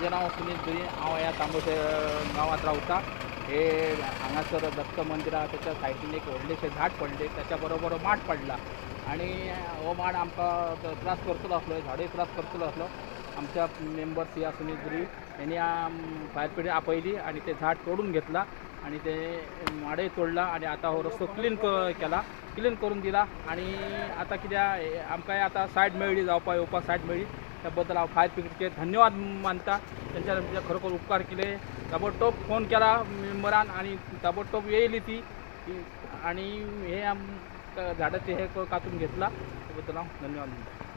म्हजें नांव सुनील दुरी, हांव ह्या तांबोशे गांवांत रावता। हे हांगासर दत्त मंदिर आहा त्याच्या सायडीन एक व्हडलेशें झाड पडले, त्याच्या बरोबर माड पडला आणि हो माड आमकां त्रास करतलो आसलो, झाडूय त्रास करतलो आसलो। आमच्या मेंबर्स या सुनील दुरी यांनी फायर ब्रिगेड आपयली आणि ते झाड तोडून घेतला आणि ते माडय तोडला आणि आता हो रस्तो क्लीन करून दिला आणि आता कित्याक आमकां आता सायड मेळ्ळी, जावपाक येवपाक सायड मेळ्ळी, त्या बद्दल हांव फायर ब्रिगेडचे धन्यवाद मानता। त्यांच्या आमचे खरोखर उपकार केले, ताबडतोब फोन केला मेंबरान आणि ताबडतोब येयली ती आणि हे झाडाचे हे कातून घेतला, त्या बद्दल हांव धन्यवाद मानता।